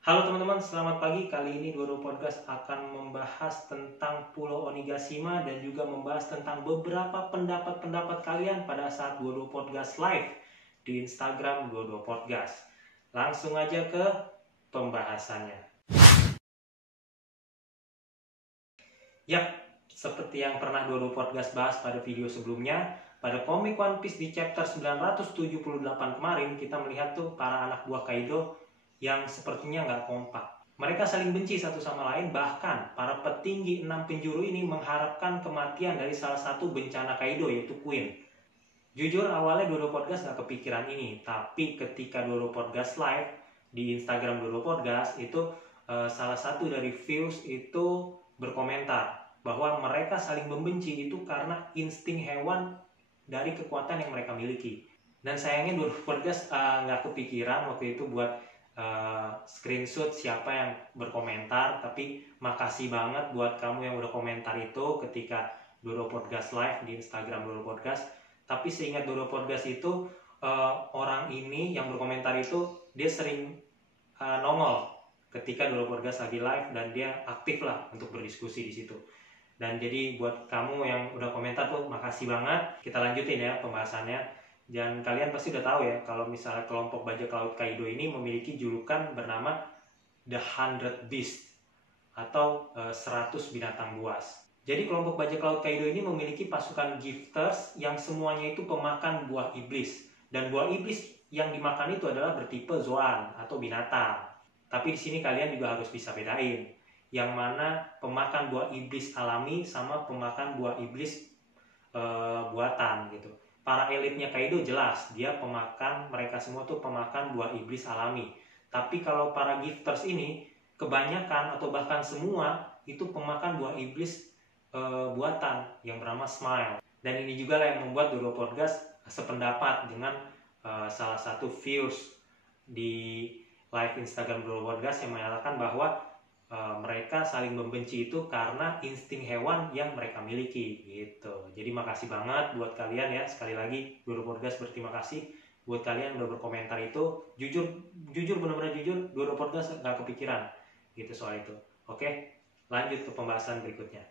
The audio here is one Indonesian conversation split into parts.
Halo teman-teman, selamat pagi. Kali ini Dodo Podcast akan membahas tentang Pulau Onigashima dan juga membahas tentang beberapa pendapat-pendapat kalian pada saat Dodo Podcast live di Instagram Dodo Podcast. Langsung aja ke pembahasannya. Yap, seperti yang pernah Dodo Podcast bahas pada video sebelumnya, pada komik One Piece di chapter 978 kemarin, kita melihat tuh para anak buah Kaido yang sepertinya nggak kompak. Mereka saling benci satu sama lain, bahkan para petinggi 6 penjuru ini mengharapkan kematian dari salah satu bencana Kaido, yaitu Queen. Jujur awalnya Dodo Podcast nggak kepikiran ini, tapi ketika Dodo Podcast live di Instagram Dodo Podcast itu salah satu dari views itu berkomentar bahwa mereka saling membenci itu karena insting hewan dari kekuatan yang mereka miliki. Dan sayangnya Dodo Podcast nggak kepikiran waktu itu buat screenshot siapa yang berkomentar, tapi makasih banget buat kamu yang udah komentar itu ketika Dodo Podcast live di Instagram Dodo Podcast. Tapi seingat Dodo Podcast itu orang ini yang berkomentar itu dia sering nongol ketika Dodo Podcast lagi live dan dia aktif lah untuk berdiskusi di situ. Dan jadi buat kamu yang udah komentar tuh makasih banget. Kita lanjutin ya pembahasannya. Dan kalian pasti udah tahu ya kalau misalnya kelompok bajak laut Kaido ini memiliki julukan bernama The 100 Beast atau 100 binatang buas. Jadi kelompok bajak laut Kaido ini memiliki pasukan gifters yang semuanya itu pemakan buah iblis. Dan buah iblis yang dimakan itu adalah bertipe zoan atau binatang. Tapi di sini kalian juga harus bisa bedain yang mana pemakan buah iblis alami sama pemakan buah iblis buatan gitu. Para elitnya Kaido jelas dia pemakan, mereka semua tuh pemakan buah iblis alami. Tapi kalau para gifters ini kebanyakan atau bahkan semua itu pemakan buah iblis buatan yang bernama Smile. Dan ini juga lah yang membuat Dodo Podcast sependapat dengan salah satu views di live Instagram Dodo Podcast yang menyatakan bahwa mereka saling membenci itu karena insting hewan yang mereka miliki gitu. Jadi makasih banget buat kalian ya, sekali lagi Dodo Podcast berterima kasih buat kalian yang udah berkomentar itu. Jujur benar-benar jujur Dodo Podcast nggak kepikiran gitu soal itu. Oke, lanjut ke pembahasan berikutnya.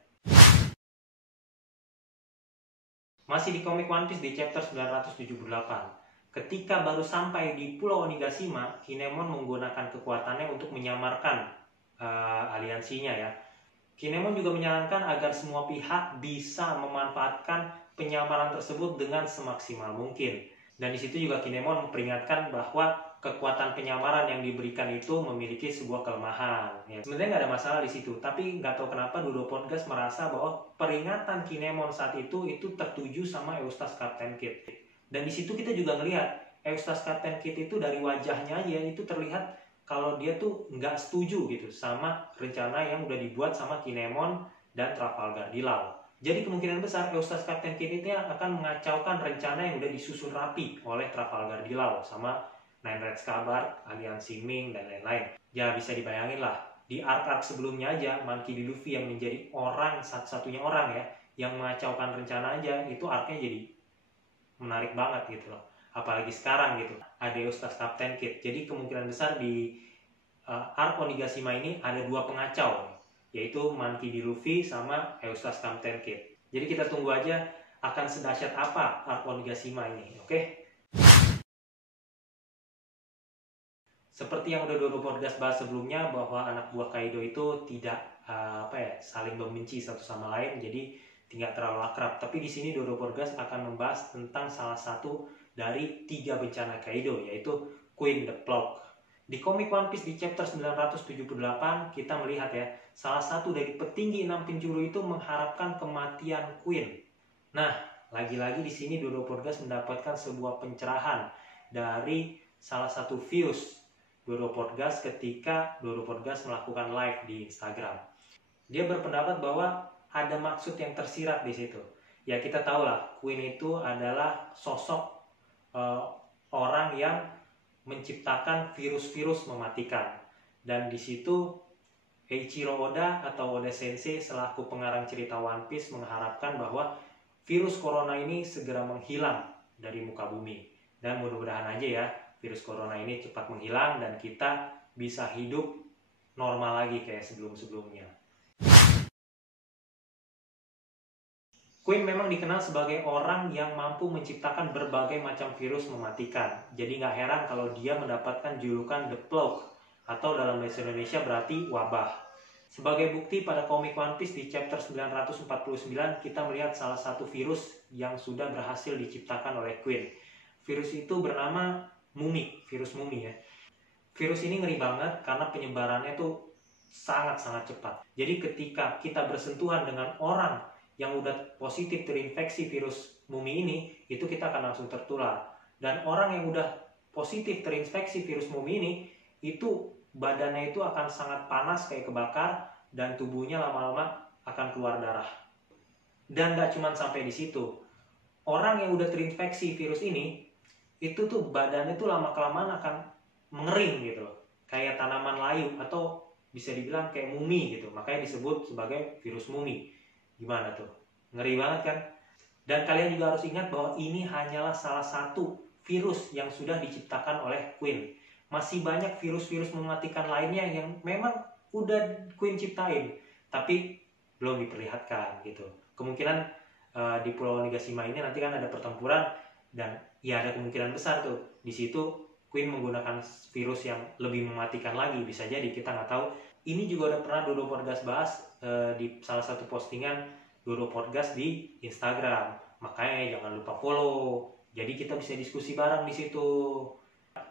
Masih di komik One Piece di chapter 978. Ketika baru sampai di Pulau Onigashima, Kinemon menggunakan kekuatannya untuk menyamarkan aliansinya ya. Kinemon juga menyarankan agar semua pihak bisa memanfaatkan penyamaran tersebut dengan semaksimal mungkin. Dan di situ juga Kinemon memperingatkan bahwa kekuatan penyamaran yang diberikan itu memiliki sebuah kelemahan. Ya, sebenarnya nggak ada masalah di situ, tapi nggak tahu kenapa Dodo Podcast merasa bahwa peringatan Kinemon saat itu tertuju sama Eustace Captain Kid. Dan di situ kita juga ngelihat Eustace Captain Kid itu dari wajahnya aja itu terlihat kalau dia tuh nggak setuju gitu sama rencana yang udah dibuat sama Kinemon dan Trafalgar di laut. Jadi kemungkinan besar Eustace Captain Kid ini akan mengacaukan rencana yang udah disusun rapi oleh Trafalgar di laut sama Nine Red Scabbard, aliansi Ming, dan lain-lain. Ya bisa dibayangin lah, di arc-arc sebelumnya aja Monkey D. Luffy yang menjadi orang satu-satunya orang ya yang mengacaukan rencana aja, itu arc-nya jadi menarik banget gitu loh. Apalagi sekarang gitu ada Eustace Captain Kid. Jadi kemungkinan besar di arc Onigashima ini ada dua pengacau, yaitu Monkey D. Luffy sama Eustace Captain Kid. Jadi kita tunggu aja akan sedahsyat apa arc Onigashima ini, oke? Seperti yang udah Dodo Podcast bahas sebelumnya bahwa anak buah Kaido itu tidak saling membenci satu sama lain, jadi tidak terlalu akrab. Tapi di sini Dodo Podcast akan membahas tentang salah satu dari 3 bencana Kaido, yaitu Queen the Plough. Di komik One Piece di chapter 978 kita melihat ya, salah satu dari petinggi 6 penjuru itu mengharapkan kematian Queen. Nah, lagi-lagi di sini Dodo Podcast mendapatkan sebuah pencerahan dari salah satu views Dodo Podcast ketika Dodo Podcast melakukan live di Instagram. Dia berpendapat bahwa ada maksud yang tersirat di situ. Ya kita tahu lah, Queen itu adalah sosok orang yang menciptakan virus-virus mematikan. Dan di situ Eiichiro Oda atau Oda Sensei selaku pengarang cerita One Piece mengharapkan bahwa virus corona ini segera menghilang dari muka bumi. Dan mudah-mudahan aja ya virus corona ini cepat menghilang dan kita bisa hidup normal lagi kayak sebelum-sebelumnya. Queen memang dikenal sebagai orang yang mampu menciptakan berbagai macam virus mematikan. Jadi nggak heran kalau dia mendapatkan julukan The Plague, atau dalam bahasa Indonesia berarti wabah. Sebagai bukti pada komik One Piece di chapter 949, kita melihat salah satu virus yang sudah berhasil diciptakan oleh Queen. Virus itu bernama Mumi, virus Mumi ya. Virus ini ngeri banget karena penyebarannya tuh sangat-sangat cepat. Jadi ketika kita bersentuhan dengan orang yang udah positif terinfeksi virus Mumi ini, itu kita akan langsung tertular. Dan orang yang udah positif terinfeksi virus Mumi ini, itu badannya itu akan sangat panas kayak kebakar, dan tubuhnya lama-lama akan keluar darah. Dan gak cuma sampai di situ. Orang yang udah terinfeksi virus ini, itu tuh badannya tuh lama-kelamaan akan mengering gitu. Kayak tanaman layu, atau bisa dibilang kayak mumi gitu. Makanya disebut sebagai virus mumi. Gimana tuh? Ngeri banget kan? Dan kalian juga harus ingat bahwa ini hanyalah salah satu virus yang sudah diciptakan oleh Queen. Masih banyak virus-virus mematikan lainnya yang memang udah Queen ciptain, tapi belum diperlihatkan gitu. Kemungkinan di Pulau Onigashima ini nanti kan ada pertempuran, dan ya ada kemungkinan besar tuh di situ Queen menggunakan virus yang lebih mematikan lagi. Bisa jadi, kita nggak tahu. Ini juga udah pernah Dodo Podcast bahas di salah satu postingan Dodo Podcast di Instagram. Makanya jangan lupa follow. Jadi kita bisa diskusi bareng di situ.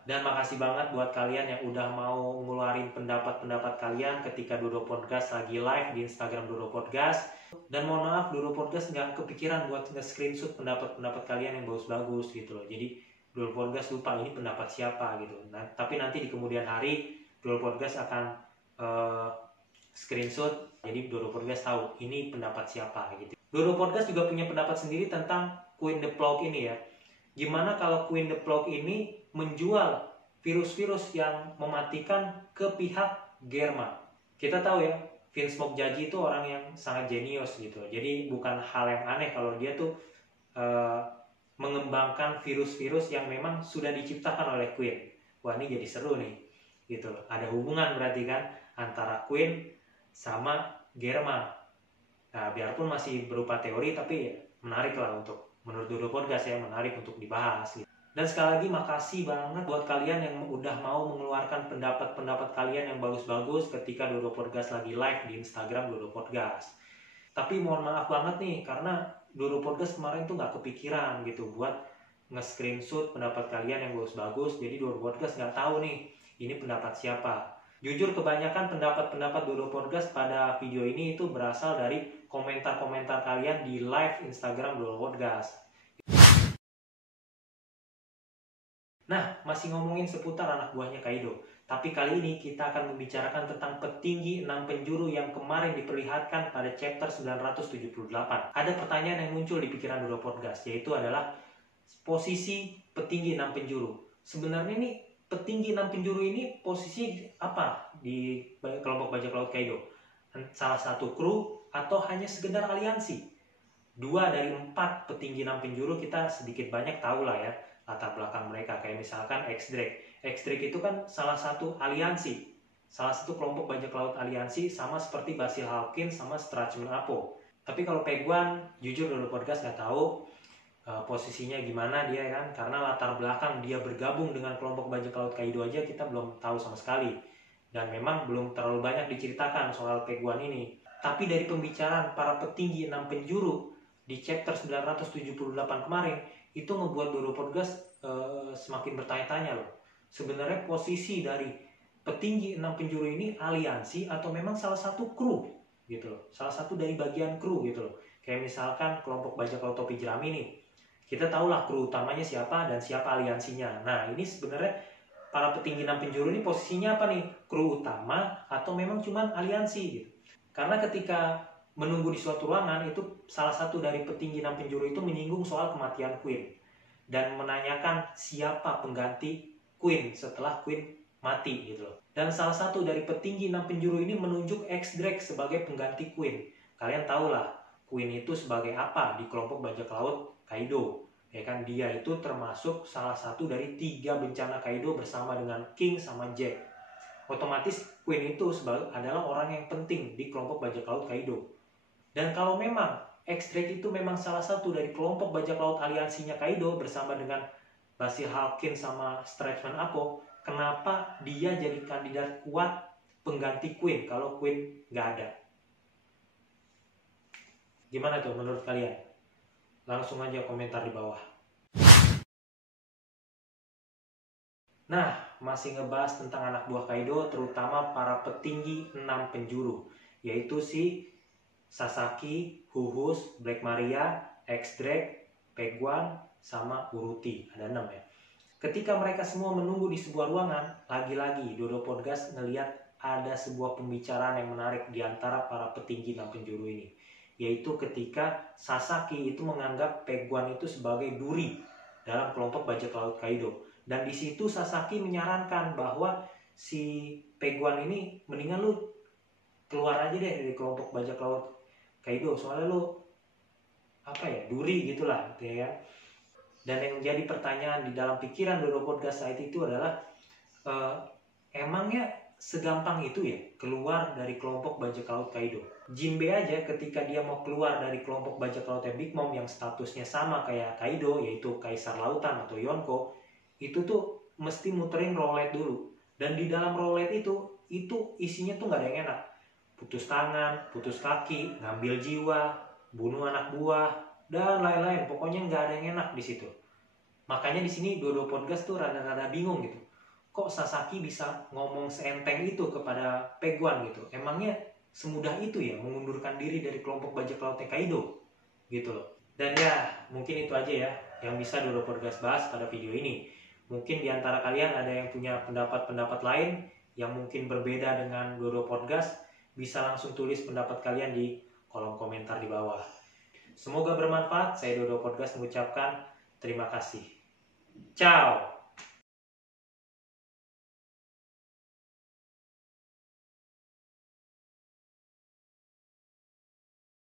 Dan makasih banget buat kalian yang udah mau ngeluarin pendapat-pendapat kalian ketika Dodo Podcast lagi live di Instagram Dodo Podcast. Dan mohon maaf, Dodo Podcast nggak kepikiran buat nge-screenshot pendapat-pendapat kalian yang bagus-bagus gitu loh. Jadi Dodo Podcast lupa ini pendapat siapa gitu. Nah, tapi nanti di kemudian hari Dodo Podcast akan screenshot, jadi Dodo Podcast tahu ini pendapat siapa gitu. Dodo Podcast juga punya pendapat sendiri tentang Queen the Plague ini ya. Gimana kalau Queen the Plague ini menjual virus-virus yang mematikan ke pihak Germa? Kita tahu ya, Vince McJaggy itu orang yang sangat jenius gitu. Jadi bukan hal yang aneh kalau dia tuh mengembangkan virus-virus yang memang sudah diciptakan oleh Queen. Wah, ini jadi seru nih gitu. Ada hubungan berarti kan antara Queen sama Germa. Nah, biarpun masih berupa teori, tapi menarik lah untuk, menurut Dodo Podcast ya, menarik untuk dibahas gitu. Dan sekali lagi makasih banget buat kalian yang udah mau mengeluarkan pendapat-pendapat kalian yang bagus-bagus ketika Dodo Podcast lagi live di Instagram Dodo Podcast. Tapi mohon maaf banget nih, karena Dodo Podcast kemarin tuh nggak kepikiran gitu buat nge-screenshot pendapat kalian yang bagus-bagus. Jadi Dodo Podcast nggak tahu nih ini pendapat siapa. Jujur kebanyakan pendapat-pendapat Dodo Podcast pada video ini itu berasal dari komentar-komentar kalian di live Instagram Dodo Podcast. Nah, masih ngomongin seputar anak buahnya Kaido. Tapi kali ini kita akan membicarakan tentang petinggi 6 penjuru yang kemarin diperlihatkan pada chapter 978. Ada pertanyaan yang muncul di pikiran Dodo Podcast, yaitu adalah posisi petinggi 6 penjuru. Sebenarnya nih, petinggi 6 penjuru ini posisi apa di kelompok bajak laut Kaido? Salah satu kru atau hanya sekedar aliansi? 2 dari 4 petinggi 6 penjuru kita sedikit banyak tahu lah ya latar belakang mereka. Kayak misalkan X-Drake. X-Drake itu kan salah satu aliansi, salah satu kelompok bajak laut aliansi, sama seperti Basil Hawkins sama Strachman Apo. Tapi kalau Peguan, jujur Dodo Podcast nggak tahu posisinya gimana dia kan, karena latar belakang dia bergabung dengan kelompok bajak laut Kaido aja kita belum tahu sama sekali, dan memang belum terlalu banyak diceritakan soal Peguan ini. Tapi dari pembicaraan para petinggi 6 penjuru di chapter 978 kemarin, itu ngebuat Dodo Podcast semakin bertanya-tanya loh, sebenarnya posisi dari petinggi 6 penjuru ini aliansi atau memang salah satu kru gitu loh, salah satu dari bagian kru gitu loh. Kayak misalkan kelompok bajak laut topi jerami nih, kita tahulah kru utamanya siapa dan siapa aliansinya. Nah, ini sebenarnya para petinggi 6 penjuru ini posisinya apa nih? Kru utama atau memang cuman aliansi gitu. Karena ketika menunggu di suatu ruangan, itu salah satu dari petinggi 6 penjuru itu menyinggung soal kematian Queen dan menanyakan siapa pengganti Queen setelah Queen mati gitu loh. Dan salah satu dari petinggi 6 penjuru ini menunjuk X-Drake sebagai pengganti Queen. Kalian tahulah Queen itu sebagai apa di kelompok bajak laut Kaido, ya kan? Dia itu termasuk salah satu dari 3 bencana Kaido bersama dengan King sama Jack. otomatis Queen itu adalah orang yang penting di kelompok bajak laut Kaido. Dan kalau memang X-Drake itu memang salah satu dari kelompok bajak laut aliansinya Kaido bersama dengan Basil Hawkins sama Stretchman Appo, kenapa dia jadi kandidat kuat pengganti Queen kalau Queen nggak ada? Gimana tuh menurut kalian? Langsung aja komentar di bawah. Nah, masih ngebahas tentang anak buah Kaido, terutama para petinggi 6 penjuru, yaitu si Sasaki, Huhus, Black Maria, X-Drake, Peguan, sama Uruti. Ada 6 ya. Ketika mereka semua menunggu di sebuah ruangan, lagi-lagi Dodo Podcast ngeliat ada sebuah pembicaraan yang menarik di antara para petinggi 6 penjuru ini. Yaitu ketika Sasaki itu menganggap Peguan itu sebagai duri dalam kelompok bajak laut Kaido. Dan di situ Sasaki menyarankan bahwa si Peguan ini mendingan lu keluar aja deh dari kelompok bajak laut Kaido, soalnya lu duri gitulah gitu ya. Dan yang jadi pertanyaan di dalam pikiran Dodo Podcast saat itu adalah emangnya segampang itu ya keluar dari kelompok bajak laut Kaido? Jinbe aja ketika dia mau keluar dari kelompok bajak lautnya Big Mom yang statusnya sama kayak Kaido, yaitu Kaisar Lautan atau Yonko, itu tuh mesti muterin roulette dulu. Dan di dalam roulette itu isinya tuh nggak ada yang enak. Putus tangan, putus kaki, ngambil jiwa, bunuh anak buah, dan lain-lain. Pokoknya nggak ada yang enak di situ. Makanya di sini Dodo Podcast tuh rada-rada bingung gitu. Kok Sasaki bisa ngomong seenteng itu kepada Peguan gitu? Emangnya semudah itu ya mengundurkan diri dari kelompok bajak lautnya Kaido? Gitu loh. Dan ya, mungkin itu aja ya yang bisa Dodo Podcast bahas pada video ini. Mungkin di antara kalian ada yang punya pendapat-pendapat lain yang mungkin berbeda dengan Dodo Podcast, bisa langsung tulis pendapat kalian di kolom komentar di bawah. Semoga bermanfaat. Saya Dodo Podcast mengucapkan terima kasih. Ciao.